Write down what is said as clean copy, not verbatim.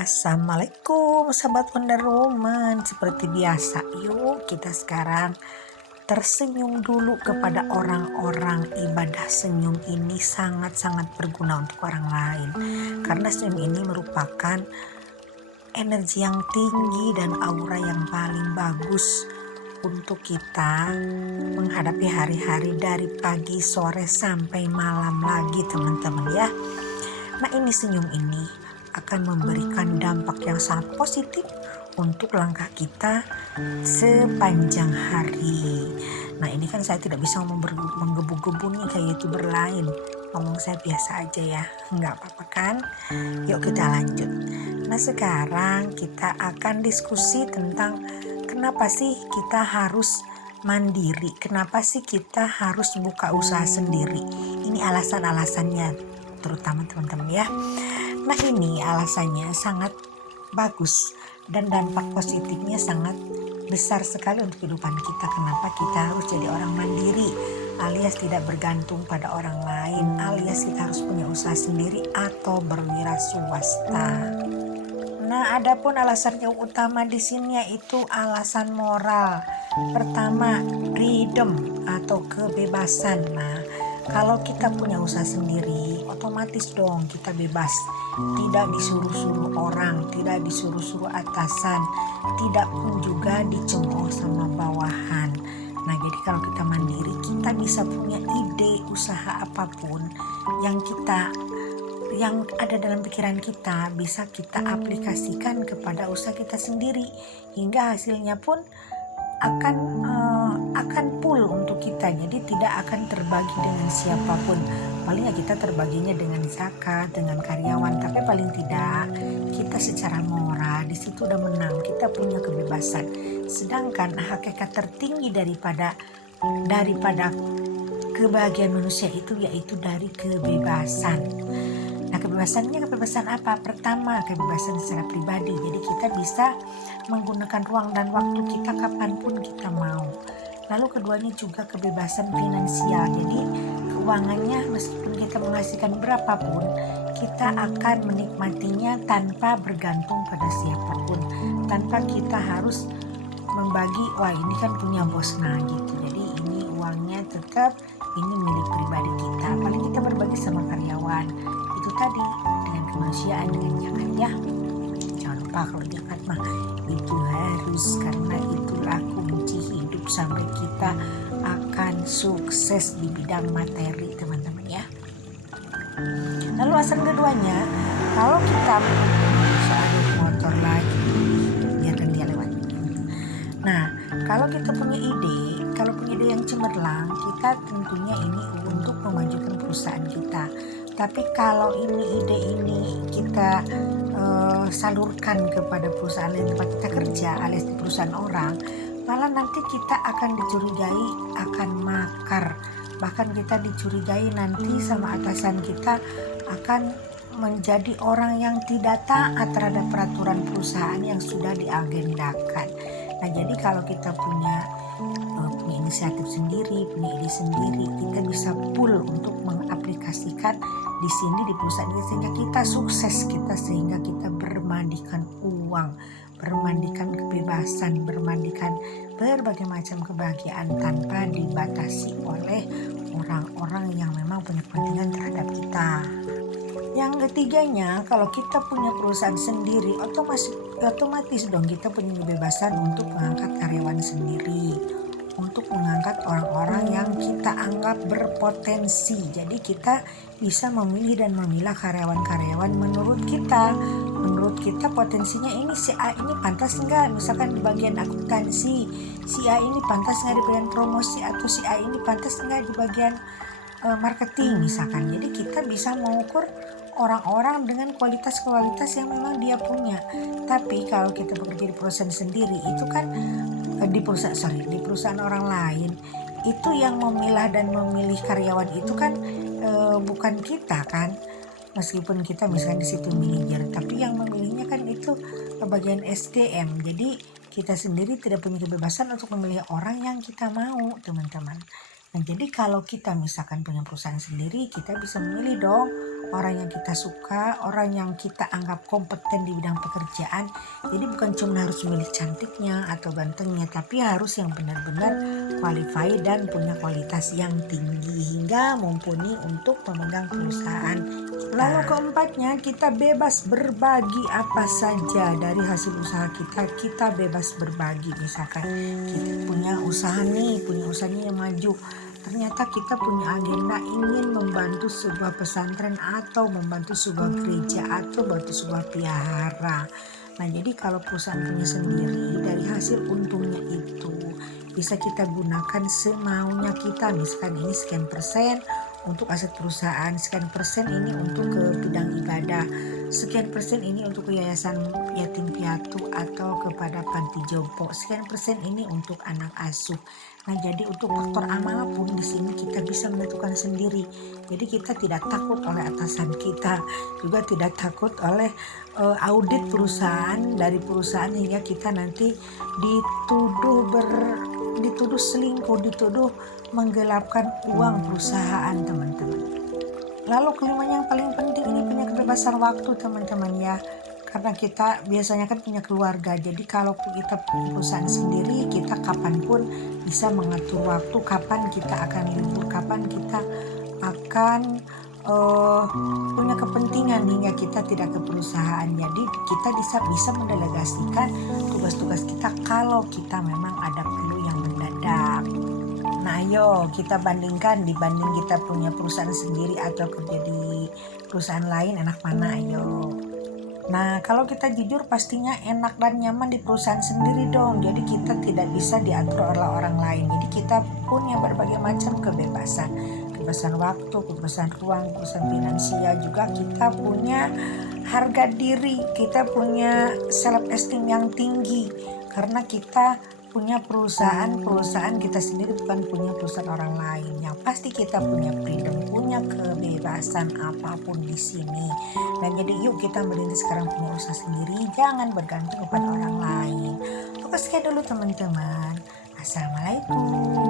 Assalamualaikum sahabat Wonder Woman. Seperti biasa, yuk kita sekarang tersenyum dulu kepada orang-orang. Ibadah senyum ini sangat-sangat berguna untuk orang lain, karena senyum ini merupakan energi yang tinggi dan aura yang paling bagus untuk kita menghadapi hari-hari dari pagi, sore, sampai malam lagi, teman-teman ya. Nah, ini senyum ini akan memberikan dampak yang sangat positif untuk langkah kita sepanjang hari. Nah, ini kan saya tidak bisa menggebu-gebu nih kayak youtuber lain. Ngomong saya biasa aja ya, nggak apa-apa kan? Yuk kita lanjut. Nah, sekarang kita akan diskusi tentang kenapa sih kita harus mandiri, kenapa sih kita harus buka usaha sendiri. Ini alasan-alasannya terutama teman-teman ya. Nah, ini alasannya sangat bagus dan dampak positifnya sangat besar sekali untuk kehidupan kita. Kenapa kita harus jadi orang mandiri, alias tidak bergantung pada orang lain, alias kita harus punya usaha sendiri atau berwira swasta. Nah, adapun alasan yang utama di sini yaitu alasan moral. Pertama, freedom atau kebebasan. Nah, kalau kita punya usaha sendiri, otomatis dong kita bebas. Tidak disuruh-suruh orang, tidak disuruh-suruh atasan, tidak pun juga dicemooh sama bawahan. Nah, jadi kalau kita mandiri, kita bisa punya ide usaha apapun yang ada dalam pikiran kita, bisa kita aplikasikan kepada usaha kita sendiri, hingga hasilnya pun akan full untuk kita. Jadi tidak akan terbagi dengan siapapun. Paling kita terbaginya dengan zakat, dengan karyawan, tapi paling tidak kita secara moral di situ udah menang, kita punya kebebasan. Sedangkan hakikat tertinggi daripada kebahagiaan manusia itu yaitu dari kebebasan. Nah, kebebasan apa? Pertama, kebebasan secara pribadi. Jadi kita bisa menggunakan ruang dan waktu kita kapanpun kita mau. Lalu keduanya juga kebebasan finansial. Jadi keuangannya meskipun kita menghasilkan berapapun, kita akan menikmatinya tanpa bergantung pada siapapun. Tanpa kita harus membagi, wah ini kan punya bos, nah gitu. Jadi ini uangnya tetap ini milik pribadi kita. Paling kita berbagi sama karyawan. Itu tadi dengan kemanusiaan, dengan zakat ya. Jangan lupa kalau zakat mah itu harus, karena itulah kunci hidup sampai kita akan sukses di bidang materi, teman-teman ya. Lalu alasan keduanya, kalau kita soal motor lagi, biarkan dia lewat. Nah, kalau kita punya ide yang cemerlang, kita tentunya ini untuk memajukan perusahaan kita. Tapi kalau ide ini kita salurkan kepada perusahaan lain tempat kita kerja, alias di perusahaan orang, malah nanti kita akan dicurigai akan makar. Bahkan kita dicurigai nanti sama atasan kita akan menjadi orang yang tidak taat terhadap peraturan perusahaan yang sudah diagendakan. Nah, jadi kalau kita punya inisiatif sendiri, punya ide sendiri, kita bisa full untuk mengaplikasikan di sini di perusahaan kita sehingga kita sukses, sehingga kita bermandikan uang, bermandikan kebebasan, bermandikan berbagai macam kebahagiaan tanpa dibatasi oleh orang-orang yang memang punya kepentingan terhadap kita. Yang ketiganya, kalau kita punya perusahaan sendiri, otomatis dong kita punya kebebasan untuk mengangkat karyawan sendiri, untuk mengangkat orang-orang yang kita anggap berpotensi. Jadi kita bisa memilih dan memilah karyawan-karyawan menurut kita potensinya ini, si A ini pantas enggak misalkan di bagian akuntansi, si A ini pantas enggak di bagian promosi, atau si A ini pantas enggak di bagian marketing misalkan. Jadi kita bisa mengukur orang-orang dengan kualitas-kualitas yang memang dia punya. Tapi kalau kita bekerja di perusahaan sendiri, itu kan di perusahaan orang lain, itu yang memilah dan memilih karyawan itu kan bukan kita kan. Meskipun kita misalnya di situ manajer, tapi yang memilihnya kan itu bagian SDM. Jadi kita sendiri tidak punya kebebasan untuk memilih orang yang kita mau, teman-teman. Nah, jadi kalau kita misalkan punya perusahaan sendiri, kita bisa memilih dong orang yang kita suka, orang yang kita anggap kompeten di bidang pekerjaan. Jadi bukan cuma harus memilih cantiknya atau gantengnya, tapi harus yang benar-benar qualified dan punya kualitas yang tinggi hingga mumpuni untuk memegang perusahaan kita. Lalu keempatnya, kita bebas berbagi apa saja dari hasil usaha kita. Kita bebas berbagi. Misalkan kita punya usahanya yang maju. Ternyata kita punya agenda ingin membantu sebuah pesantren atau membantu sebuah gereja atau membantu sebuah vihara. Nah, jadi kalau perusahaan punya sendiri, dari hasil untungnya itu bisa kita gunakan semaunya kita. Misalkan ini sekian persen untuk aset perusahaan, sekian persen ini untuk ke bidang ibadah, sekian persen ini untuk ke yayasan yatim piatu atau kepada panti jompo, sekian persen ini untuk anak asuh. Nah, jadi untuk faktor amanah pun di sini kita bisa menentukan sendiri. Jadi kita tidak takut oleh atasan kita, juga tidak takut oleh audit perusahaan dari perusahaan hingga kita nanti dituduh selingkuh, dituduh menggelapkan uang perusahaan, teman-teman. Lalu kelima yang paling penting, ini punya kebebasan waktu, teman-teman ya. Karena kita biasanya kan punya keluarga, jadi kalau kita punya perusahaan sendiri, kita kapanpun bisa mengatur waktu, kapan kita akan libur, kapan kita akan punya kepentingan hingga kita tidak ke perusahaan. Jadi kita bisa mendelegasikan tugas-tugas kita kalau kita memang ada perlu yang mendadak. Nah, ayo kita bandingkan, dibanding kita punya perusahaan sendiri atau kerja di perusahaan lain, enak mana, ayo. Nah, kalau kita jujur pastinya enak dan nyaman di perusahaan sendiri dong. Jadi kita tidak bisa diatur oleh orang lain. Jadi kita punya berbagai macam kebebasan. Kebebasan waktu, kebebasan ruang, kebebasan finansial. Juga kita punya harga diri. Kita punya self esteem yang tinggi. Karena kita punya perusahaan kita sendiri, bukan punya perusahaan orang lain. Yang pasti kita punya freedom, punya kebebasan apapun di sini. Dan jadi yuk kita merintis sekarang punya usaha sendiri, jangan bergantung kepada orang lain. Oke, sekian dulu teman-teman. Assalamualaikum.